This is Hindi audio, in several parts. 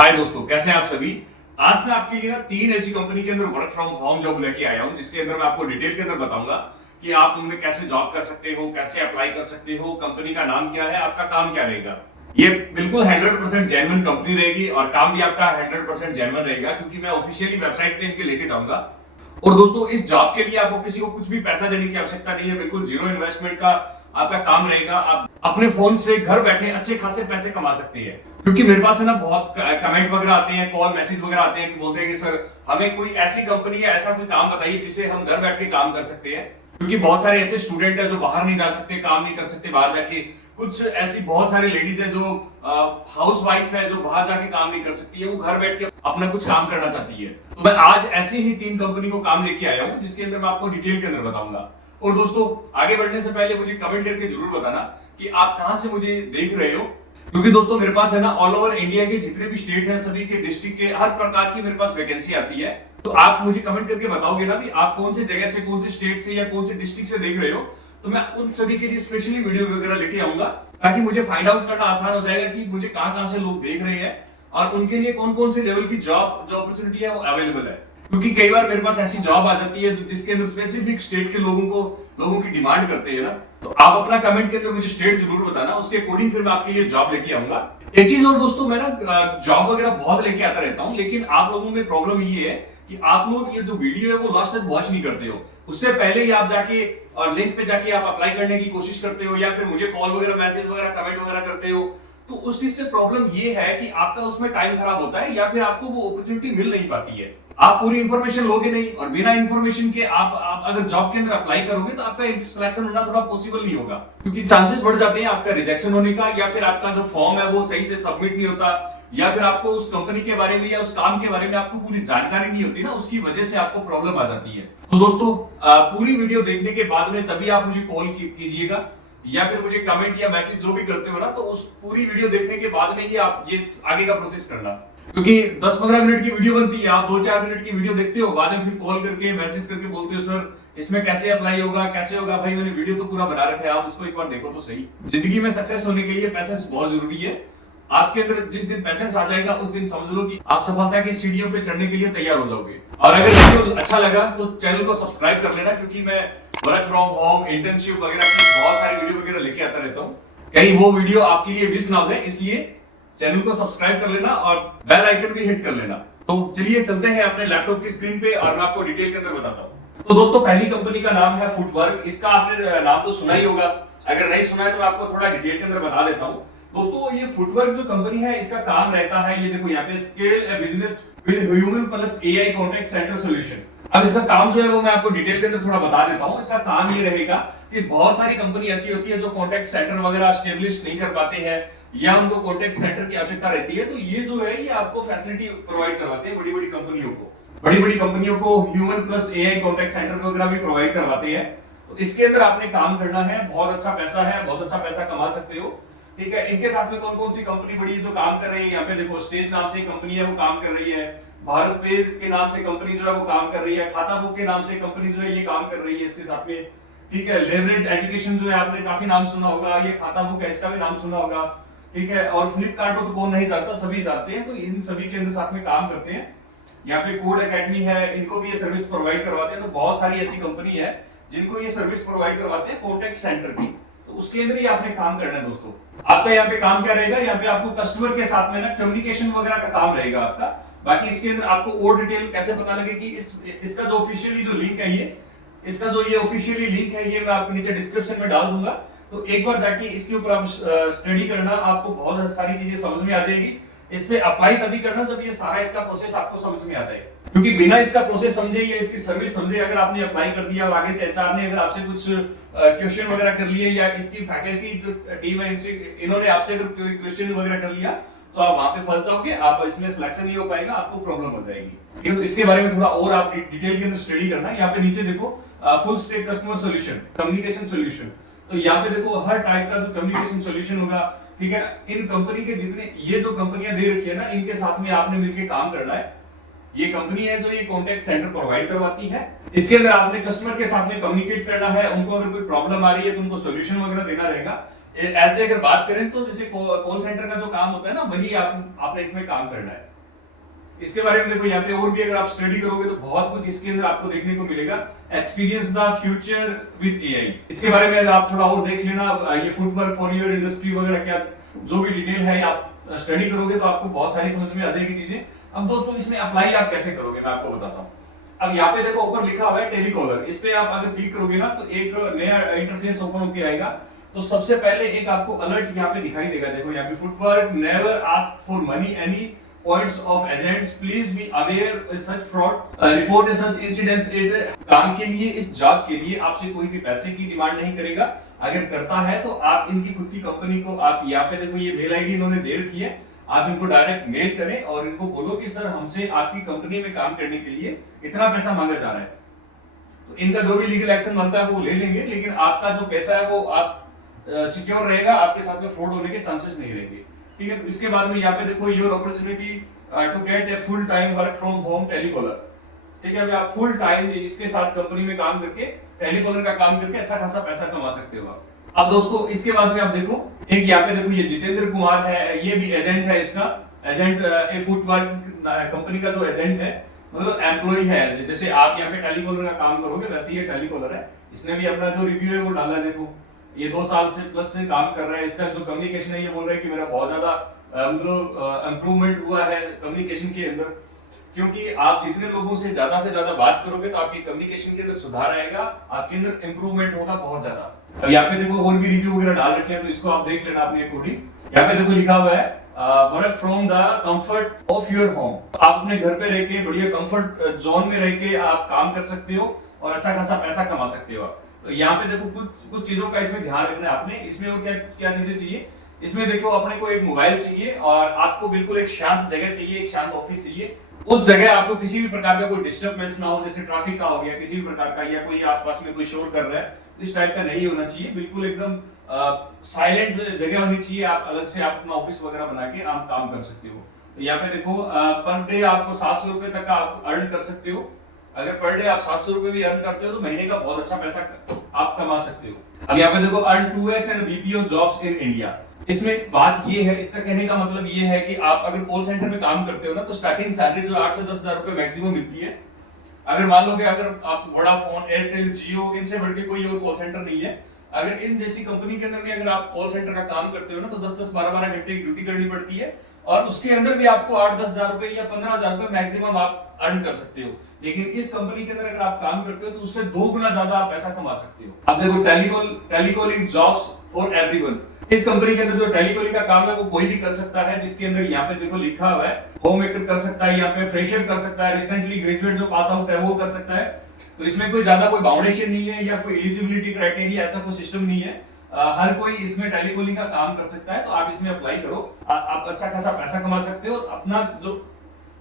हाय दोस्तों, कैसे हैं आप सभी। आज मैं आपके लिए ना 3 ऐसी कंपनी के अंदर वर्क फ्रॉम होम जॉब लेके आया हूं, जिसके अंदर मैं आपको डिटेल के अंदर बताऊंगा कि आप उनमें कैसे जॉब कर सकते हो, कैसे अप्लाई कर सकते हो, कंपनी का नाम क्या है, आपका काम क्या रहेगा। ये बिल्कुल 100% जेन्युइन कंपनी रहेगी और काम भी आपका 100% जेन्युइन रहेगा, क्योंकि मैं ऑफिशियली वेबसाइट पे इनके लेके जाऊंगा। और दोस्तों, इस जॉब के लिए आपको किसी को कुछ भी पैसा देने की आवश्यकता नहीं है, बिल्कुल जीरो इन्वेस्टमेंट का आपका काम रहेगा। आप अपने फोन से घर बैठे अच्छे खासे पैसे कमा सकते हैं, क्योंकि मेरे पास है ना बहुत कमेंट वगैरह आते हैं, कॉल मैसेज वगैरह आते हैं कि बोलते हैं कि सर हमें कोई ऐसी कंपनी या ऐसा कोई काम बताइए जिसे हम घर बैठ के काम कर सकते हैं। क्योंकि बहुत सारे ऐसे स्टूडेंट है जो बाहर नहीं जा सकते, काम नहीं कर सकते बाहर जाके। कुछ ऐसी बहुत सारी लेडीज है जो हाउस वाइफ है, जो बाहर जाके काम नहीं कर सकती है, वो घर बैठ के अपना कुछ काम करना चाहती है। तो मैं आज ऐसी ही 3 कंपनी को काम लेके आया हूं, जिसके अंदर मैं आपको डिटेल के अंदर बताऊंगा। और दोस्तों, आगे बढ़ने से पहले मुझे कमेंट करके जरूर बताना कि आप कहां से मुझे देख रहे हो, क्योंकि दोस्तों मेरे पास है ना ऑल ओवर इंडिया के जितने भी स्टेट हैं, सभी के डिस्ट्रिक्ट के हर प्रकार की मेरे पास वैकेंसी आती है। तो आप मुझे कमेंट करके बताओगे ना भी आप कौन से जगह से, कौन से स्टेट से या कौन से डिस्ट्रिक्ट से देख रहे हो, तो मैं उन सभी के लिए स्पेशली वीडियो वगैरह लेके आऊंगा, ताकि मुझे फाइंड आउट करना आसान हो जाएगा कि मुझे कहां से लोग देख रहे हैं और उनके लिए कौन कौन से लेवल की जॉब जो अपॉर्चुनिटी है वो अवेलेबल है। क्योंकि कई बार मेरे पास ऐसी जॉब आ जाती है जिसके अंदर स्पेसिफिक स्टेट के लोगों की डिमांड करते हैं ना, तो आप अपना कमेंट के अंदर मुझे स्टेट जरूर बताना, उसके अकॉर्डिंग फिर मैं आपके लिए जॉब लेके आऊंगा। एक चीज और दोस्तों, मैं ना जॉब वगैरह बहुत लेके आता रहता हूं, लेकिन आप लोगों में प्रॉब्लम ये है कि आप लोग ये जो वीडियो है वो लास्ट तक वॉच नहीं करते हो। उससे पहले ही आप जाके और लिंक पे जाके आप अप्लाई करने की कोशिश करते हो, या फिर मुझे कॉल वगैरह, मैसेज वगैरह, कमेंट वगैरह करते हो। तो उस चीज से प्रॉब्लम ये है कि आपका उसमें टाइम खराब होता है, या फिर आपको वो अपॉर्चुनिटी मिल नहीं पाती है। आप पूरी इंफॉर्मेशन लोगे नहीं, और बिना इंफॉर्मेशन के आप अगर जॉब के अंदर अप्लाई करोगे तो आपका सिलेक्शन होना थोड़ा पॉसिबल नहीं होगा, क्योंकि चांसेस बढ़ जाते हैं आपका रिजेक्शन होने का, या फिर आपका जो फॉर्म है वो सही से सबमिट नहीं होता, या फिर आपको उस कंपनी के बारे में या उस काम के बारे में आपको पूरी जानकारी नहीं होती ना, उसकी वजह से आपको प्रॉब्लम आ जाती है। तो दोस्तों, पूरी वीडियो देखने के बाद में तभी आप मुझे कॉल कीजिएगा, या फिर मुझे कमेंट या मैसेज जो भी करते हो ना, तो उस पूरी वीडियो देखने के बाद में ही आप ये आगे का प्रोसेस करना। क्योंकि 10-15 मिनट की वीडियो बनती है, आप 2-4 मिनट की वीडियो देखते हो, बाद में फिर कॉल करके, मैसेज करके बोलते हो सर इसमें कैसे अप्लाई होगा, कैसे होगा। भाई मैंने वीडियो तो पूरा बना रखा है, आप उसको एक बार देखो तो सही। जिंदगी में सक्सेस होने के लिए पैसेंस बहुत जरूरी है। आपके अंदर जिस दिन पैसेंस आ जाएगा, उस दिन समझ लो कि आप सफलता की सीढ़ियों पे चढ़ने के लिए तैयार हो जाओगे। और अगर वीडियो अच्छा लगा तो चैनल को सब्सक्राइब कर लेना, क्योंकि मैं वर्क फ्रॉम होम, इंटर्नशिप वगैरह की बहुत सारी वीडियो वगैरह लेके आता रहता हूँ। कहीं वो वीडियो आपके लिए मिस ना हो जाए, इसलिए चैनल को सब्सक्राइब कर लेना और बेल आइकन भी हिट कर लेना। तो चलिए चलते हैं अपने लैपटॉप की स्क्रीन पे और मैं आपको डिटेल के अंदर बताता हूँ। तो दोस्तों, पहली कंपनी का नाम है फुटवर्क। इसका आपने नाम तो सुना ही होगा, अगर नहीं सुना है तो मैं आपको थोड़ा डिटेल के अंदर बता देता हूँ। दोस्तों, ये फुटवर्क जो कंपनी है, इसका काम रहता है, ये देखो यहाँ पे, scale A business with human plus AI contact centre solution. अब इसका काम जो है वो मैं आपको डिटेल के अंदर थोड़ा बता देता हूँ। इसका काम ये रहेगा कि बहुत सारी कंपनी ऐसी होती है जो कॉन्टैक्ट सेंटर वगैरह स्टेब्लिश नहीं कर पाते हैं, या उनको कॉन्टैक्ट सेंटर की आवश्यकता रहती है, तो ये जो है ये आपको फैसिलिटी प्रोवाइड करवाते हैं बड़ी बड़ी कंपनियों को human plus AI contact centre वगैरह भी प्रोवाइड करवाते हैं। तो इसके अंदर आपने काम करना है, बहुत अच्छा पैसा है, बहुत अच्छा पैसा कमा सकते हो। ठीक है, इनके साथ में कौन कौन सी कंपनी बड़ी जो काम कर रही है, यहाँ पे देखो, स्टेज नाम से कंपनी है वो काम कर रही है, भारत पे के नाम से कंपनी जो है वो काम कर रही है, खाता बुक के नाम से कंपनी जो है ये काम कर रही है इसके साथ में। ठीक है, लेवरेज एजुकेशन जो है आपने काफी नाम सुना होगा, ये खाता बुक है, इसका भी नाम सुना होगा। ठीक है, और फ्लिपकार्ट को तो कौन नहीं जानता, सभी जानते हैं। तो इन सभी के अंदर साथ में काम करते हैं। यहाँ पे कोड एकेडमी है, इनको भी ये सर्विस प्रोवाइड करवाते हैं। तो बहुत सारी ऐसी कंपनी है जिनको ये सर्विस प्रोवाइड करवाते हैं कॉन्टैक्ट सेंटर की, तो उसके अंदर ही आपने काम करना है। दोस्तों, आपका यहाँ पे काम क्या रहेगा, यहाँ पे आपको कस्टमर के साथ में ना कम्युनिकेशन वगैरह का काम रहेगा आपका। बाकी इसके अंदर आपको और डिटेल कैसे पता लगे कि इसका जो ऑफिशियली जो लिंक है, इसका जो ये ऑफिशियली लिंक है, ये मैं आपको नीचे डिस्क्रिप्शन में डाल दूंगा। तो एक बार जाके इसके ऊपर आप स्टडी करना, आपको बहुत सारी चीजें समझ में आ जाएगी। इस पे अप्लाई तभी करना जब ये सारा इसका प्रोसेस आपको समझ में आ जाए, क्योंकि बिना इसका प्रोसेस समझे या इसकी सर्विस समझे अगर आपने अप्लाई कर दिया और आगे से एचआर ने अगर आपसे कुछ क्वेश्चन वगैरह कर लिए, या इसकी फैकल्टी जो टीम है इन्होंने आपसे अगर कोई क्वेश्चन वगैरह कर लिया, तो आप वहां पे फंस जाओगे, आप इसमें सिलेक्शन नहीं हो पाएगा, आपको प्रॉब्लम हो जाएगी। तो इसके बारे में थोड़ा और आप डिटेल के अंदर स्टडी करना। यहाँ पे नीचे देखो, full stack customer solution, communication solution. तो यहाँ पे देखो हर टाइप का जो कम्युनिकेशन सॉल्यूशन होगा, ठीक है, इन कंपनी के जितने ये जो कंपनियां दे रखी है ना, इनके साथ में आपने मिलकर काम करना है। ये कंपनी है जो ये कॉन्टैक्ट सेंटर प्रोवाइड करवाती है। इसके अंदर आपने कस्टमर के साथ में कम्युनिकेट करना है, उनको अगर कोई प्रॉब्लम आ रही है तो उनको सॉल्यूशन वगैरह देना रहेगा। ऐसे अगर बात करें तो जैसे कॉल सेंटर का जो काम होता है ना, वही आपने इसमें काम करना है। इसके बारे में देखो यहाँ पे और भी अगर आप स्टडी करोगे तो बहुत कुछ इसके अंदर आपको देखने को मिलेगा। Experience the future with AI, इसके बारे में अगर आप थोड़ा और देख लेना, ये फुटवर्क फॉर योर इंडस्ट्री वगैरह क्या जो भी डिटेल है आप स्टडी करोगे तो आपको बहुत सारी समझ में आ जाएगी चीजें। अब दोस्तों इसमें अप्लाई आप कैसे करोगे मैं आपको बताता हूँ। अब यहाँ पे देखो ऊपर लिखा हुआ है टेलीकॉलर, इस पे आप अगर क्लिक करोगे ना तो एक नया इंटरफेस ओपन होकर आएगा। तो सबसे पहले एक आपको अलर्ट यहाँ पे दिखाई देगा, देखो यहाँ पे footwork never ask for money any points of agents, please be aware such fraud report such incidents. काम के लिए, इस जॉब के लिए आपसे कोई भी पैसे की डिमांड नहीं करेगा। अगर करता है तो आप इनकी खुद की कंपनी को, आप यहाँ पे देखो ये मेल आईडी इन्होंने दे रखी है, आप इनको डायरेक्ट मेल करें और इनको बोलो कि सर हमसे आपकी कंपनी में काम करने के लिए इतना पैसा मांगा जा रहा है। तो इनका जो भी लीगल एक्शन बनता है वो ले लेंगे, लेकिन आपका जो पैसा है वो आप सिक्योर रहेगा, आपके साथ में फ्रॉड होने के चांसेस नहीं रहेंगे। ठीक है, तो इसके बाद में यहाँ पे देखो your opportunity to get a full time work from home telecaller. ठीक है, अभी आप फुल टाइम इसके साथ कंपनी में काम करके टेलीकॉलर का काम करके अच्छा खासा पैसा कमा सकते हो आप। अब दोस्तों इसके बाद में आप देखो एक यहाँ पे देखो ये जितेंद्र कुमार है, ये भी एजेंट है, इसका एजेंट ए फुटवर्क कंपनी का जो एजेंट है, मतलब एम्प्लॉय है। जैसे आप यहाँ पे टेलीकॉलर का काम करोगे वैसे ये टेलीकॉलर है। इसने भी अपना जो रिव्यू है वो डाला है, देखो ये 2 साल से प्लस से काम कर रहा है। इसका जो कम्युनिकेशन है ये बोल रहा है कि मेरा बहुत ज्यादा मतलब इंप्रूवमेंट हुआ है कम्युनिकेशन के अंदर, क्योंकि आप जितने लोगों से ज्यादा बात करोगे तो आपकी कम्युनिकेशन के अंदर सुधार आएगा, आपके अंदर इंप्रूवमेंट होगा बहुत ज्यादा। अब यहाँ पे देखो और भी रिव्यू वगैरह डाल रखे हैं तो इसको आप देख लेना अपने अकॉर्डिंग। यहाँ पे देखो लिखा हुआ है work from the comfort of your home. आप अपने घर पे रह के बढ़िया कंफर्ट जोन में रह के आप काम कर सकते हो और अच्छा खासा पैसा कमा सकते हो। तो यहाँ पे देखो कुछ चीजों का इसमें ध्यान रखना है आपने। इसमें और क्या चीजें चाहिए, इसमें देखो अपने को एक मोबाइल चाहिए और आपको बिल्कुल एक शांत जगह चाहिए, एक शांत ऑफिस चाहिए। उस जगह आपको किसी भी प्रकार का कोई डिस्टर्बेंस ना हो, जैसे ट्रैफिक का हो गया किसी भी प्रकार का, या कोई आसपास में कोई शोर कर रहा है, इस टाइप का नहीं होना चाहिए। बिल्कुल एकदम साइलेंट जगह होनी चाहिए। आप अलग से आप अपना ऑफिस वगैरह बना के आप काम कर सकते हो। तो यहाँ पे देखो पर डे आपको 700 रुपए तक आप अर्न कर सकते हो। अगर पर डे आप 700 रुपए भी अर्न करते हो तो महीने का बहुत अच्छा पैसा आप कमा सकते हो। अब यहाँ पे देखो earn 2x and BPO jobs in India. इसमें बात ये है, इसका कहने का मतलब ये है कि आप अगर कॉल सेंटर में काम करते हो ना तो स्टार्टिंग सैलरी जो 8 से 10 हजार रुपए मैक्सिमम मिलती है। अगर मान लो कि अगर आप वोडाफोन, एयरटेल, जियो, इनसे बढ़ के कोई और कॉल सेंटर नहीं है, अगर इन जैसी कंपनी के अंदर में अगर आप कॉल सेंटर का काम करते हो ना तो 10-10, 12-12 घंटे की ड्यूटी करनी पड़ती है और उसके अंदर भी आपको 8-10 हजार रुपए या 15 हजार रुपए मैक्सिमम आप अर्न कर सकते हो। लेकिन इस कंपनी के अंदर अगर आप काम करते हो तो उससे 2 गुना ज्यादा आप पैसा कमा सकते हो। अब देखो टेलीकॉलिंग जॉब्स फॉर एवरीवन। इस कंपनी के अंदर जो टेलीकॉलिंग का काम है वो कोई भी कर सकता है, जिसके अंदर यहाँ पे देखो लिखा हुआ है होम मेकर कर सकता है, यहाँ पे फ्रेशर कर सकता है, रिसेंटली ग्रेजुएट जो पास आउट है वो कर सकता है। तो इसमें कोई ज्यादा कोई बाउंडेशन नहीं है या कोई एलिजिबिलिटी क्राइटेरिया ऐसा कोई सिस्टम नहीं है। हर कोई इसमें टेलीकॉलिंग का काम कर सकता है। तो आप इसमें अप्लाई करो, आप अच्छा खासा पैसा कमा सकते हो और अपना जो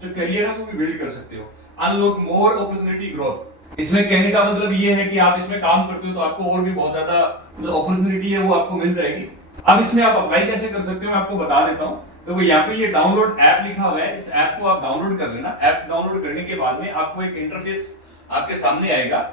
करियर है वो भी बिल्ड कर सकते हो। Unlock more opportunity growth. इसमें कहने का मतलब ये है कि आप इसमें काम करते हो तो आपको और भी बहुत ज्यादा जो अपॉर्चुनिटी है वो आपको मिल जाएगी। अब इसमें आप अप्लाई कैसे कर सकते हो मैं आपको बता देता हूँ। तो यहाँ पे ये डाउनलोड ऐप लिखा हुआ है, इस ऐप को आप डाउनलोड कर लेना। ऐप डाउनलोड करने के बाद में आपको एक इंटरफेस आपके सामने आएगा।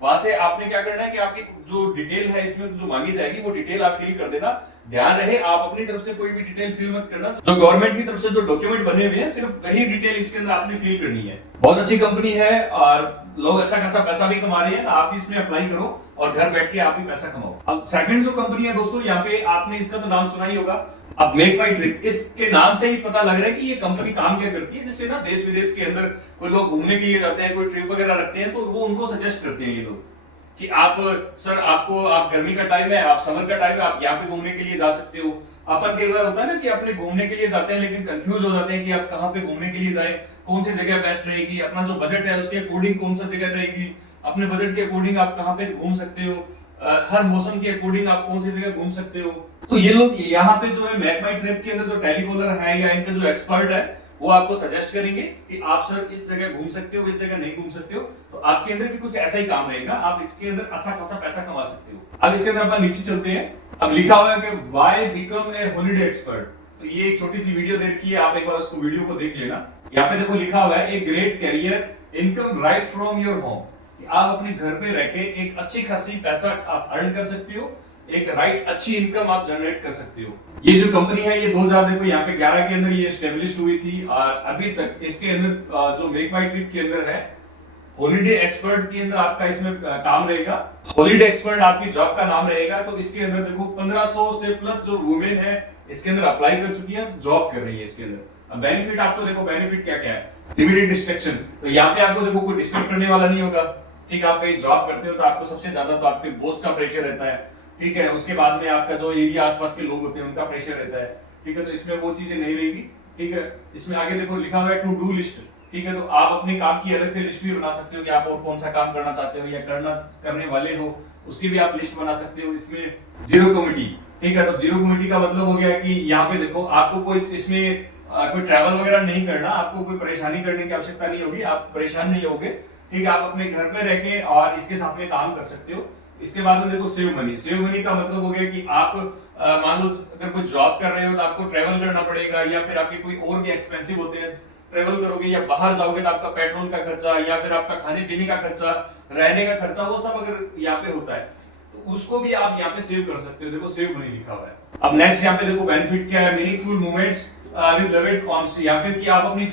वहां से आपने क्या करना है कि आपकी जो डिटेल है इसमें जो मांगी जाएगी वो डिटेल आप फिल कर देना। ध्यान रहे आप अपनी तरफ से कोई भी डिटेल फिल मत करना। जो गवर्नमेंट की तरफ से जो डॉक्यूमेंट बने हुए हैं सिर्फ वही डिटेल इसके अंदर आपने फिल करनी है। बहुत अच्छी कंपनी है और लोग अच्छा खासा पैसा भी कमा रहे हैं, तो आप इसमें अप्लाई करो और घर बैठ के आप भी पैसा कमाओ। अब सेकंड जो कंपनी है दोस्तों, यहाँ पे आपने इसका तो नाम सुना ही होगा, अब मेक माई ट्रिप। इसके नाम से ही पता लग रहा है कि ये कंपनी काम क्या करती है। जैसे ना देश विदेश के अंदर कोई लोग घूमने के लिए जाते हैं, कोई ट्रिप वगैरह रखते हैं, तो वो उनको सजेस्ट करते हैं ये लोग कि आप सर आप गर्मी का टाइम है, आप समर का टाइम है, आप यहाँ पे घूमने के लिए जा सकते हो। अपन कई बार होता है ना कि अपने घूमने के लिए जाते हैं लेकिन कंफ्यूज हो जाते हैं कि आप कहाँ पे घूमने के लिए जाए, कौन सी जगह बेस्ट रहेगी, अपना जो बजट है उसके अकॉर्डिंग कौन सा जगह रहेगी, अपने बजट के अकॉर्डिंग आप कहाँ पे घूम सकते हो, हर मौसम के अकॉर्डिंग आप कौन सी जगह घूम सकते हो। तो ये लोग यहाँ पे जो है मेक माई ट्रिप के अंदर जो टेलीकॉलर है या इनका जो एक्सपर्ट है वो आपको सजेस्ट करेंगे कि आप सर इस जगह घूम सकते हो, इस जगह नहीं घूम सकते हो। तो आपके अंदर भी कुछ ऐसा ही काम रहेगा, आप इसके अंदर अच्छा खासा पैसा कमा सकते हो। अब इसके अंदर अपन नीचे चलते हैं। अब लिखा हुआ है कि why become a holiday expert. तो ये एक छोटी सी वीडियो दे रखी है, आप एक बार उसको वीडियो को देख लेना। यहाँ पे देखो लिखा हुआ है a great career income right from your home. आप अपने घर पे रह के एक अच्छी खासी पैसा आप अर्न कर सकते हो एक राइट अच्छी इनकम आप जनरेट कर सकते हो। ये जो कंपनी है ये 2000 देखो यहाँ पे 11 के अंदर ये एस्टेब्लिश हुई थी और अभी तक इसके अंदर जो मेक माई ट्रिप के अंदर है हॉलीडे एक्सपर्ट के अंदर आपका इसमें काम रहेगा। हॉलीडे एक्सपर्ट आपकी जॉब का नाम रहेगा। तो इसके अंदर देखो 1500 से प्लस जो वुमेन है इसके अंदर अप्लाई कर चुकी है, जॉब कर रही है इसके अंदर। अब बेनिफिट आपको देखो, बेनिफिट क्या क्या है, लिमिटेड डिस्ट्रैक्शन। तो यहाँ पे आपको देखो कोई डिस्टर्ब करने वाला नहीं होगा। ठीक है, आप कहीं जॉब करते हो तो आपको सबसे ज्यादा तो आपके बॉस का प्रेशर रहता है। ठीक है, उसके बाद में आपका जो एरिया आसपास के लोग होते हैं उनका प्रेशर रहता है। ठीक है, तो इसमें वो चीजें नहीं रहेगी। ठीक है, इसमें आगे देखो लिखा हुआ है टू डू लिस्ट। ठीक है, तो आप अपने काम की अलग से लिस्ट भी बना सकते हो कि आप और कौन सा काम करना चाहते हो या करने वाले हो, उसकी भी आप लिस्ट बना सकते हो। इसमें जीरो कमिटी। ठीक है, तो जीरो कमिटी का मतलब हो गया कि यहाँ पे देखो आपको कोई इसमें कोई ट्रैवल वगैरह नहीं करना, आपको कोई परेशानी करने की आवश्यकता नहीं होगी, आप परेशान नहीं होगे। ठीक है, आप अपने घर पे रह के और इसके साथ में काम कर सकते हो। इसके बाद में देखो सेव मनी। सेव मनी का मतलब हो गया कि आप मान लो अगर कोई जॉब कर रहे हो तो आपको ट्रेवल करना पड़ेगा या फिर आपके कोई और भी एक्सपेंसिव होते हैं, ट्रेवल करोगे या बाहर जाओगे तो आपका पेट्रोल का खर्चा या फिर आपका खाने पीने का खर्चा, रहने का खर्चा, वो सब अगर यहाँ पे होता है तो उसको भी आप यहाँ पे सेव कर सकते हो। देखो सेव मनी लिखा हुआ है। अब नेक्स्ट यहाँ पे देखो बेनिफिट क्या है, meaningful moments with loved ones. यहाँ पे कि आप अपनी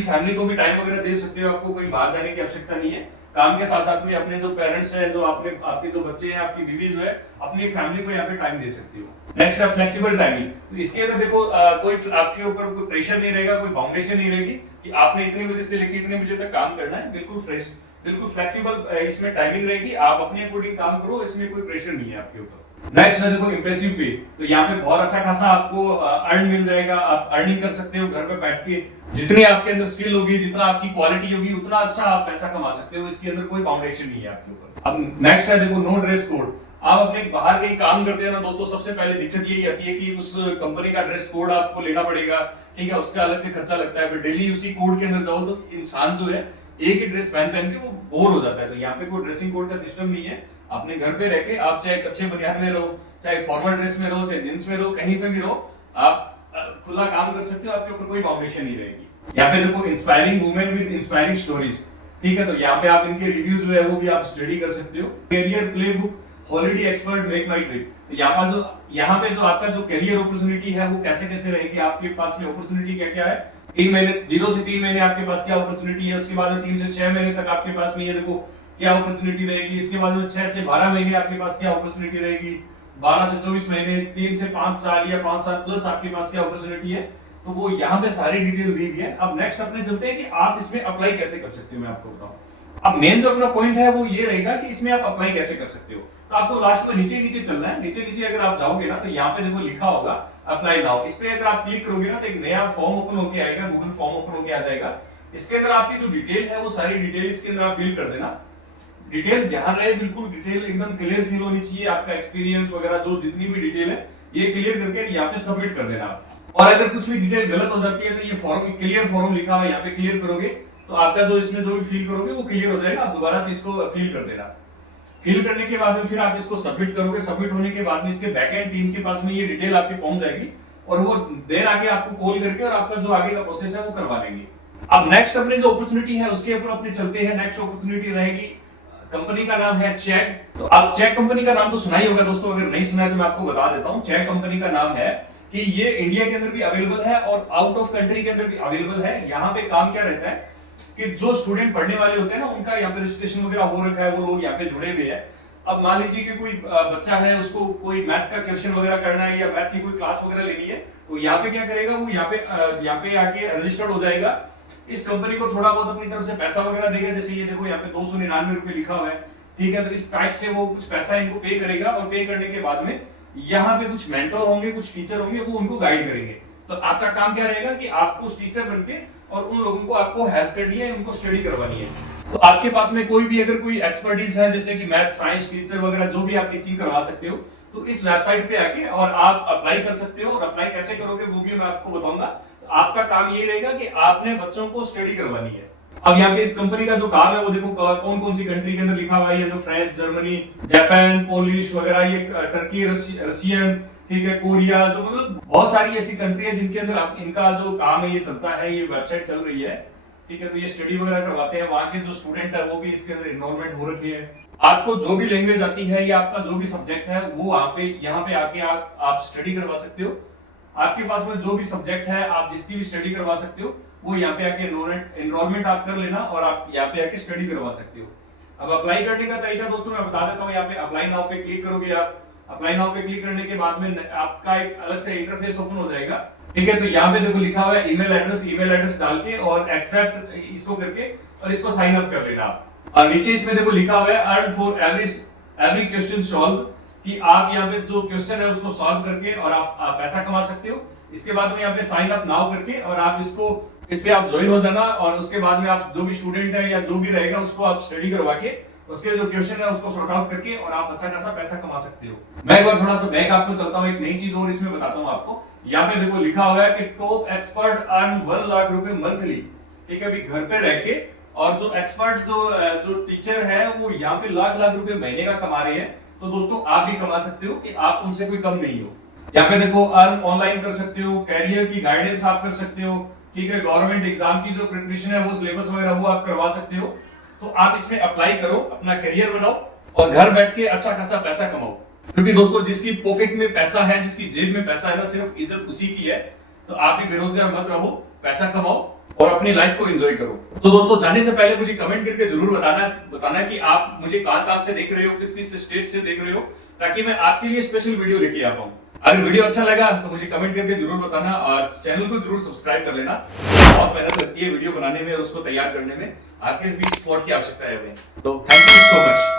फैमिली को भी टाइम वगैरह दे सकते हो, आपको कहीं बाहर जाने की आवश्यकता नहीं है। काम के साथ साथ में अपने जो पेरेंट्स हैं, जो आपके जो बच्चे हैं, आपकी बीवी जो है, अपनी फैमिली को यहाँ पे टाइम दे सकती हो। नेक्स्ट है फ्लेक्सिबल टाइमिंग। तो इसके अंदर देखो कोई आपके ऊपर कोई प्रेशर नहीं रहेगा, कोई बाउंडेशन नहीं रहेगी कि आपने इतने बजे से लेकर इतने बजे तक काम करना है। बिल्कुल फ्लेक्सिबल इसमें टाइमिंग रहेगी, आप अपने अकॉर्डिंग काम करो, इसमें कोई प्रेशर नहीं है आपके ऊपर। नेक्स्ट है देखो इम्प्रेसिव पे। तो यहाँ पे बहुत अच्छा खासा आपको अर्न मिल जाएगा, आप अर्निंग कर सकते हो घर पे बैठ के। जितनी आपके अंदर स्किल होगी, जितना आपकी क्वालिटी होगी, उतना अच्छा आप पैसा कमा सकते हो। इसके अंदर कोई बाउंडेशन नहीं है आपके ऊपर। अब नेक्स्ट है देखो नो ड्रेस कोड। आप अपने बाहर कहीं काम करते हैं ना दोस्तों, सबसे पहले दिक्कत यही आती है कि उस कंपनी का ड्रेस कोड आपको लेना पड़ेगा। ठीक है, उसका अलग से खर्चा लगता है। फिर डेली उसी कोड के अंदर जाओ तो इंसान जो है एक ही ड्रेस पहन के वो बोर हो जाता है। तो यहाँ पे कोई ड्रेसिंग कोड का सिस्टम नहीं है। अपने घर पे रह के आप चाहे अच्छे बनियान में रहो, चाहे फॉर्मल ड्रेस में रहो, चाहे जींस में रहो, कहीं पे भी रहो, आप खुला काम कर सकते हो। आपके ऊपर कोई बाउंडेशन नहीं रहेगी। यहाँ पे देखो inspiring women with inspiring stories. ठीक है, तो यहाँ पे आप इनके रिव्यूज जो है वो भी आप स्टडी कर सकते हो। Career play book holiday expert Make My Trip. तो यहाँ पे जो आपका जो करियर अपॉर्चुनिटी है वो कैसे कैसे रहेगी, आपके पास में अपॉर्चुनिटी क्या क्या है। 3 महीने 0 से 3 महीने आपके पास क्या अपॉर्चुनिटी है, उसके बाद में 3 से 6 महीने तक आपके पास में ये देखो क्या अपॉर्चुनिटी रहेगी। इसके बाद में 6 से 12 महीने आपके पास क्या अपॉर्चुनिटी रहेगी। 12 से 24 महीने, 3 से 5 साल या 5 साल प्लस आपके पास क्या अपॉर्चुनिटी है। तो वो यहाँ पे सारी डिटेल दी हुई है। अब नेक्स्ट अपने चलते हैं कि आप इसमें अप्लाई कैसे कर सकते हो। मैं आपको बताऊं, अब मेन जो अपना पॉइंट है वो ये रहेगा कि इसमें आप अप्लाई कैसे कर सकते हो। तो आपको लास्ट में नीचे चलना है। नीचे अगर आप जाओगे ना तो यहाँ पे देखो लिखा होगा अप्लाई नाउ। इस पे अगर आप क्लिक करोगे ना तो एक नया फॉर्म ओपन होके आएगा, गूगल फॉर्म ओपन होके आ जाएगा। इसके अंदर आपकी जो डिटेल है वो सारी डिटेल इसके अंदर आप फिल कर देना। डिटेल ध्यान रहे, बिल्कुल डिटेल एकदम क्लियर फिल होनी चाहिए। आपका एक्सपीरियंस वगैरह जो जितनी भी डिटेल है ये क्लियर करके यहाँ पे सबमिट कर देना। और अगर कुछ भी डिटेल गलत हो जाती है तो ये फॉर्म क्लियर फॉर्म लिखा हुआ है, यहाँ पे क्लियर करोगे तो आपका जो इसमें जो भी फिल करोगे वो क्लियर हो जाएगा। आप दोबारा से इसको फिल कर देना। फिल करने के बाद में फिर आप इसको सबमिट करोगे। सबमिट होने के बाद में इसके बैकएंड टीम के पास में ये डिटेल आपकी पहुंच जाएगी और वो देर आगे आपको कॉल करके और आपका जो आगे का प्रोसेस है वो करवा लेंगे। अब नेक्स्ट अपने जो अपॉर्चुनिटी है उसके ऊपर अपने चलते हैं। नेक्स्ट अपॉर्चुनिटी रहेगी, कंपनी का नाम है चेक। तो आप चेक कंपनी का नाम तो सुना ही होगा दोस्तों, अगर नहीं सुना है तो मैं आपको बता देता हूं। चेक कंपनी का नाम है कि ये इंडिया के अंदर भी अवेलेबल है और आउट ऑफ कंट्री के अंदर भी अवेलेबल है। यहाँ पे काम क्या रहता है कि जो स्टूडेंट पढ़ने वाले होते हैं ना उनका यहाँ पे रजिस्ट्रेशन वगैरह हो रखा है, वो लोग यहाँ पे जुड़े हुए हैं। अब मान लीजिए कि कोई बच्चा है, उसको कोई मैथ का क्वेश्चन वगैरह करना है या मैथ की कोई क्लास वगैरह लेनी है, तो यहाँ पे क्या करेगा, वो यहाँ पे आके रजिस्टर्ड हो जाएगा। इस कंपनी को थोड़ा बहुत अपनी तरफ से पैसा वगैरह देगा। जैसे ये देखो यहाँ पे 299 रुपए लिखा हुआ है। ठीक है, तो इस टाइप से वो कुछ पैसा इनको पे करेगा और पे करने के बाद में यहाँ पे कुछ मेंटर होंगे, कुछ टीचर होंगे, वो उनको गाइड करेंगे। तो आपका काम क्या रहेगा कि आपको उस टीचर बनके और उन लोगों को आपको हेल्प करनी है, उनको स्टडी करवानी है। तो आपके पास में कोई भी अगर कोई एक्सपर्टीज है, जैसे कि मैथ साइंस टीचर वगैरह जो भी आप टीचिंग करवा सकते हो, तो इस वेबसाइट पे आके और आप अप्लाई कर सकते हो। और अप्लाई कैसे करोगे वो भी मैं आपको बताऊंगा। तो आपका काम ये रहेगा कि आपने बच्चों को स्टडी करवानी है। अब यहाँ पे इस कंपनी का जो काम है वो देखो कौन कौन सी कंट्री के अंदर लिखा हुआ है। ये तो फ्रांस, जर्मनी, जापान, पोलिश वगैरह, ये टर्की, रशियन, ठीक है, कोरिया, जो मतलब बहुत सारी ऐसी कंट्री है जिनके अंदर इनका जो काम है ये चलता है। ये वेबसाइट चल रही है। ठीक है, तो ये स्टडी वगैरह करवाते हैं, वहाँ के जो स्टूडेंट है वो भी इसके अंदर इन्वॉल्वमेंट हो रखे हैं। आपको जो भी लैंग्वेज आती है या आपका जो भी सब्जेक्ट है वो यहाँ पे आके आप स्टडी करवा सकते हो। आपके पास में जो भी सब्जेक्ट है आप जिसकी भी स्टडी करवा सकते हो, वो यहाँ पे आके एनरोलमेंट आप कर लेना और आप यहाँ पे आके स्टडी करवा सकते हो। अब अप्लाई करने का तरीका दोस्तों मैं बता देता हूँ। यहाँ पे अप्लाई नाउ पे क्लिक करोगे आप। अप्लाई नाउ पे क्लिक करने के बाद में आपका एक अलग से इंटरफेस ओपन हो जाएगा, ठीक है। तो यहाँ पे देखो लिखा हुआ है ईमेल एड्रेस डाल के और एक्सेप्ट इसको करके और इसको साइन अप कर लेना आप। और नीचे इसमें देखो लिखा हुआ है earn for every question solve, कि आप यहाँ पे जो क्वेश्चन है उसको सॉल्व करके और आप पैसा कमा सकते हो। इसके बाद में यहाँ पे साइन अप नाउ करके और आप इस पे आप ज्वाइन हो जाना और उसके बाद में आप जो भी स्टूडेंट है या जो भी रहेगा उसको आप स्टडी करवा के उसके जो क्वेश्चन है उसको सॉर्ट आउट करके और आप अच्छा खासा पैसा कमा सकते हो। मैं एक बार थोड़ा सा बैक आपको चलता हूँ, एक नई चीज और इसमें बताता हूँ आपको। यहाँ पे देखो लिखा हुआ है कि टॉप एक्सपर्ट अर्न 1 लाख रुपए मंथली, ठीक है। अभी घर पे रह के और जो एक्सपर्ट जो टीचर है वो यहाँ पे लाख रुपए महीने का कमा रहे हैं। तो दोस्तों आप भी कमा सकते हो कि आप उनसे कोई कम नहीं हो। यहाँ पे देखो अर्न ऑनलाइन कर सकते हो, कैरियर की गाइडेंस आप कर सकते हो, ठीक है। गवर्नमेंट एग्जाम की जो प्रिपरेशन है वो सिलेबस वगैरह वो आप करवा सकते हो। तो आप इसमें अप्लाई करो, अपना करियर बनाओ और घर बैठ के अच्छा खासा पैसा कमाओ। क्योंकि दोस्तों जिसकी पॉकेट में पैसा है, जिसकी जेब में पैसा है ना, सिर्फ इज्जत उसी की है। तो आप भी बेरोजगार मत रहो, पैसा कमाओ और अपनी लाइफ को एंजॉय करो। तो दोस्तों जाने से पहले मुझे कमेंट करके जरूर बताना कि आप मुझे कहां से देख रहे हो, किस स्टेट से देख रहे हो, ताकि मैं आपके लिए स्पेशल वीडियो लेके आ पाऊं। अगर वीडियो अच्छा लगा तो मुझे कमेंट करके जरूर बताना और चैनल को जरूर सब्सक्राइब कर लेना। बहुत मेहनत लगती है वीडियो बनाने में, उसको तैयार करने में, आपके भी सपोर्ट की आवश्यकता है। तो थैंक यू सो मच।